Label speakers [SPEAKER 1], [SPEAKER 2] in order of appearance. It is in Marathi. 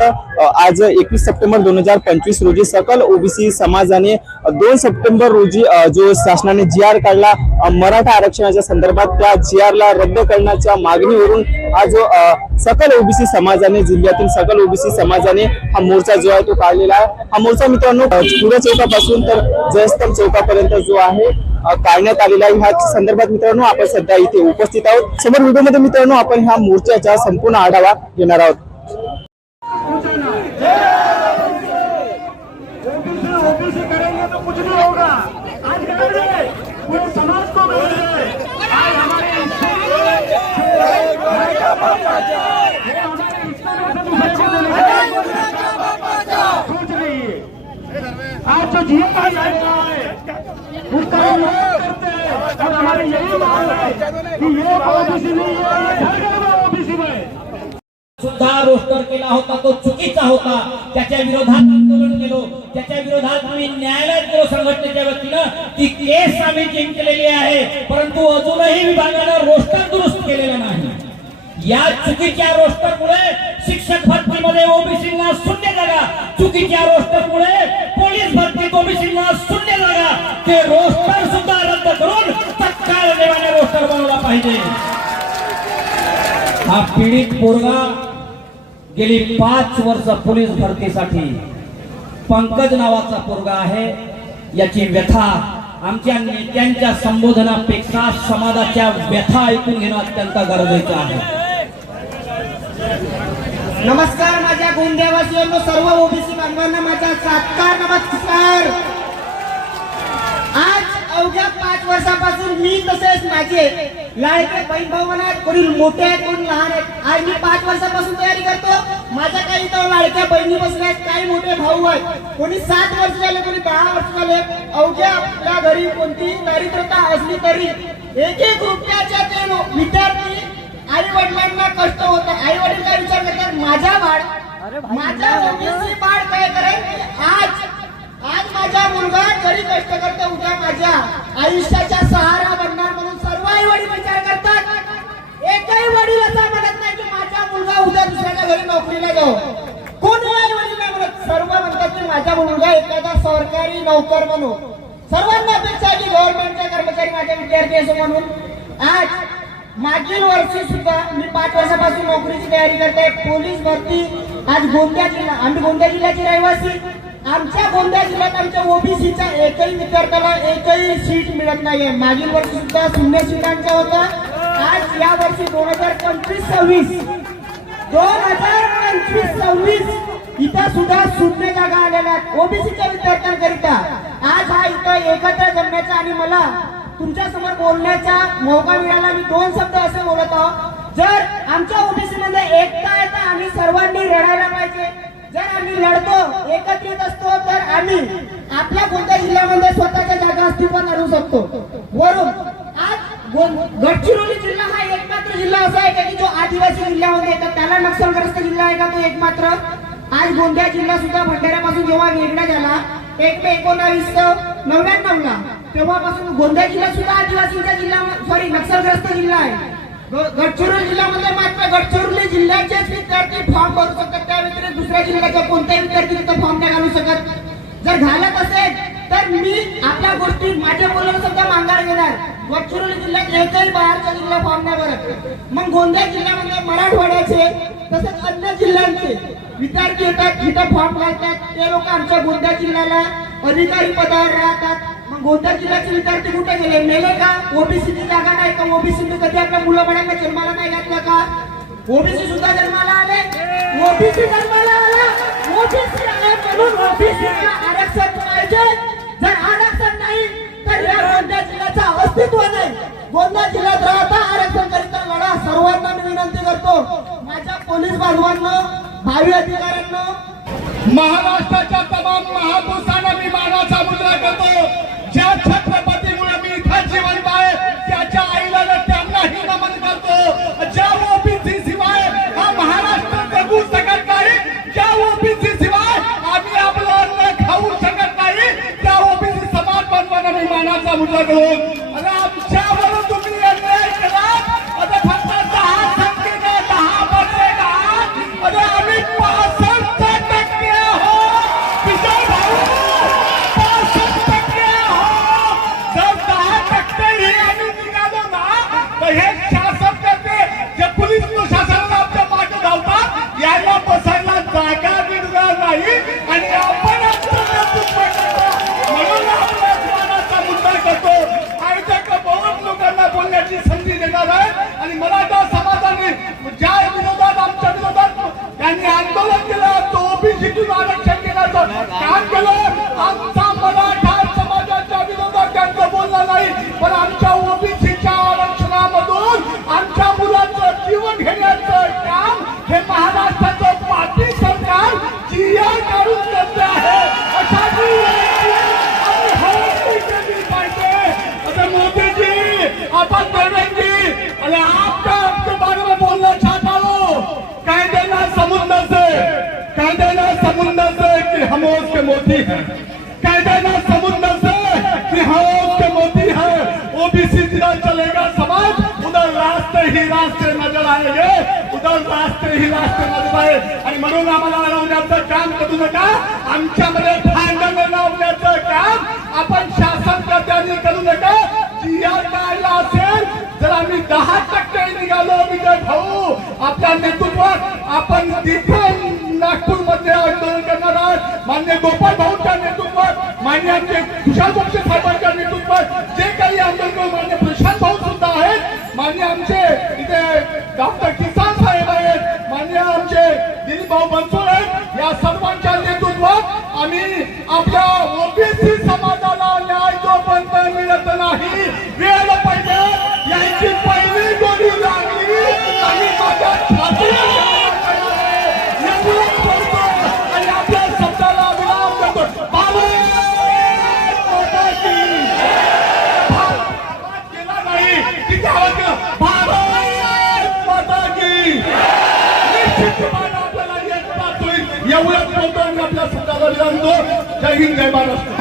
[SPEAKER 1] आज एकवीस सप्टेंबर दोन हजार पंचवीस रोजी सकल ओबीसी समाजाने दोन सप्टेंबर रोजी जो शासनाने जी आर काढला मराठा आरक्षणाच्या संदर्भात त्या जी आर ला रद्द करण्याच्या मागणीवरून हा जो सकल ओबीसी समाजाने जिल्ह्यातील सकल ओबीसी समाजाने हा मोर्चा जो आहे तो काढलेला आहे. हा मोर्चा मित्रांनो पुऱ्या चौकापासून तर जयस्तंभ चौकापर्यंत जो आहे काढण्यात आलेला आहे. ह्या संदर्भात मित्रांनो आपण सध्या इथे उपस्थित आहोत. समोर व्हिडिओमध्ये मित्रांनो आपण ह्या मोर्चाचा संपूर्ण आढावा घेणार आहोत.
[SPEAKER 2] ओबीसी ओबीसी करेंगे तो कुछ नहीं होगा आज कर रहे पूरे समाज को कर रहे आज हमारे हिस्से सोच रही आज जो जीएम आई आ है उसका विरोध करते हैं और हमारे यही मान है कि ये ओबीसी नहीं है ये हर घर ओबीसी में
[SPEAKER 3] सुद्धा रोस्टर केला होता तो चुकीचा होता. त्याच्या विरोधात आंदोलन केलो. त्याच्या विरोधात आम्ही न्यायालयात गेलो संघटनेच्या वतीनं. ती केस आम्ही जिंकलेली आहे. परंतु अजूनही विभागानं रोस्टर दुरुस्त केलेला नाही. या चुकीच्या रोस्टरमुळे शिक्षक भरतीमध्ये ओबीसीला शून्य जागा. चुकीच्या रोस्टरमुळे पोलीस भरतीत ओबीसीला शून्य जागा. ते रोस्टर सुद्धा रद्द करून तत्काळ देवाने रोस्टर बनवला पाहिजे. हा पीडित पोरगा गेली पाच वर्ष पोलीस भरतीसाठी पंकज नावाचा पोरगा आहे. याची व्यथा आमच्या नेत्यांच्या संबोधनापेक्षा समाजाच्या व्यथा ऐकून घेणं अत्यंत गरजेचं आहे.
[SPEAKER 4] नमस्कार माझ्या गोंदियावासियांनो सर्व ओबीसी बांधवांना माझा सात्कार नमस्कार. आज अवघ्या पाच वर्षापासून मी तसेच माझे लाडके बहीण भाऊ म्हणा कोणी मोठे आहेत कोणी लहान आहेत. आज मी पाच वर्षापासून तयारी करतो. माझ्या काही तर लाडक्या बहिणी बसल्या आहेत काही मोठे भाऊ आहेत. कोणी सात वर्ष झाले कोणी दहा वर्ष झाले. अवघ्या आपल्या घरी कोणती दारिद्रता असली तरी एक एक रुपयाच्या ते विद्यार्थी आई वडिलांना कष्ट होत. आई वडील काय विचार करतात माझा बाळ माझा बाळ काय करेल? आज आज माझा मुलगा जरी कष्ट करतो उद्या माझ्या आयुष्याच्या सहारा मुलगा उद्या दुसऱ्याच्या घरी नोकरीला जाऊ. कोण आई वडील नाही म्हणत सर्व म्हणतात की माझा मुलगा एखादा सरकारी नोकर म्हणू सर्वांना अपेक्षा आहे की गव्हर्नमेंटचा कर्मचारी माझा विद्यार्थी असो म्हणून. आज मागील वर्षी सुद्धा मी पाच वर्षापासून नोकरीची तयारी करते पोलीस भरती आज गोंदिया जिल्हा आम्ही गोंदिया जिल्ह्याचे रहिवासी. आमच्या गोंदिया जिल्ह्यात आमच्या ओबीसीच्या एकही विद्यार्थ्याला एकही सीट मिळत नाहीये. मागील वर्षी सुद्धा शून्य सीटांचा होता आज या वर्षी दोन हजार पंचवीस सव्वीस दोन हजार पंचवीस सव्वीस इथं सुद्धा सुटणे जागा आलेल्या आहेत. ओबीसीच्या विद्यार्थ्यांकरिता आज हा इथं एकत्र जमण्याचा आणि मला तुमच्यासमोर बोलण्याचा मौका मिळाला. मी दोन शब्द असे बोलत आहोत. जर आमच्या ओबीसी मध्ये एकता आहे तर आम्ही सर्वांनी लढायला पाहिजे. जर आम्ही लढतो एकत्रित असतो तर आम्ही आपल्या कोणत्या जिल्ह्यामध्ये स्वतःच्या जागा अस्तित्वात आणू शकतो? वरून आज गडचिरोली जिल्हा हा एकमात्र जिल्हा असा आदिवासी जिल्ह्यामध्ये येतात त्याला नक्षलग्रस्त जिल्हा आहे का तो एकमात्र? आज गोंदिया जिल्हा सुद्धा भंडाऱ्यापासून जेव्हा वेगळा झाला एक मे एकोणावीस नव्याण्णव ला तेव्हापासून गोंदिया जिल्हा सुद्धा आदिवासींचा जिल्हा सॉरी नक्षलग्रस्त जिल्हा आहे. गडचिरोली जिल्ह्यामध्ये मात्र गडचिरोली जिल्ह्याचेच विद्यार्थी फॉर्म भरू शकतात त्या व्यतिरिक्त दुसऱ्या जिल्ह्याच्या कोणत्याही विद्यार्थी तिथं फॉर्म नाही घालू शकत. जर घालत असेल तर मी आपल्या गोष्टी माझ्या मुलाला सुद्धा माघार घेणार. गडचिरोली जिल्ह्यात एकही बाहेरचा जिल्हा फॉर्म नाही भरत मग गोंदिया जिल्ह्यामध्ये मराठवाड्याचे तसेच अन्य जिल्ह्यांचे विद्यार्थी येतात तिथं फॉर्म घालतात ते लोक आमच्या गोंदिया जिल्ह्याला अधिकारी पदावर राहतात. मग गोंदिया जिल्ह्याचे विद्यार्थी कुठे गेले? मेले का? ओबीसीची जागा नाही का? ओबीसी कधी आपल्या मुलं बाळांना जन्माला नाही घातलं का? ओबीसी सुद्धा जन्माला आले. ओबीसी जन्माला आला. ओबीसी आले म्हणून ओबीसी आरक्षण पाहिजे. जर आरक्षण नाही अस्तित्व नाही. गोंदा जिल्ह्यात राहता आरक्षण करिता लढा सर्वांना मी विनंती करतो. माझ्या पोलीस बांधवांना भावी अधिकाऱ्यांना
[SPEAKER 2] महाराष्ट्राच्या तमाम महापुरुषांना मी मानाचा मुद्रा करतो. ज्या छत्रपतीमुळे मी इथं जिवंत आहे त्याच्या आईला त्यांनाही नमन करतो. ज्या ओबीसी शिवाय हा महाराष्ट्र जगू शकत नाही ज्या ओबीसी शिवाय आम्ही आपलं अन्न खाऊ शकत नाही त्या ओबीसी समाज बांधवांना मी मानाचा मुद्रा करून ओबीसीतून आरक्षण घेण्याचं काम केलं आमचा मराठा मोती है। कहना समुद्र से कि हम उसके मोती हैं। ओबीसी जिधर चलेगा समाज उधर रास्ते ही रास्ते नजर आएंगे। उधर रास्ते ही रास्ते नजर आए। आणि म्हणून आम्हाला अडवण्याचं काम करू नका। आमच्यामध्ये भांडण लावण्याचं काम आपण शासन कर्त्यांनी करू नका। जिया काढला असेल जर आम्ही दहा टक्के निघालो विजय भाऊ आपल्या नेतृत्वात आपण तिथे नागपूर आंदोलन करणार आहात. मान्य गोपाळ भाऊंच्या नेतृत्वात मान्य आमचे तुषार बोक्षे साहेबांच्या नेतृत्वात जे काही आंदोलन करू मान्य प्रशांत भाऊ सुद्धा आहेत मान्य आमचे इथे डॉक्टर সুন্দর সুন্দর জয় হিন্দ জয় ভারত।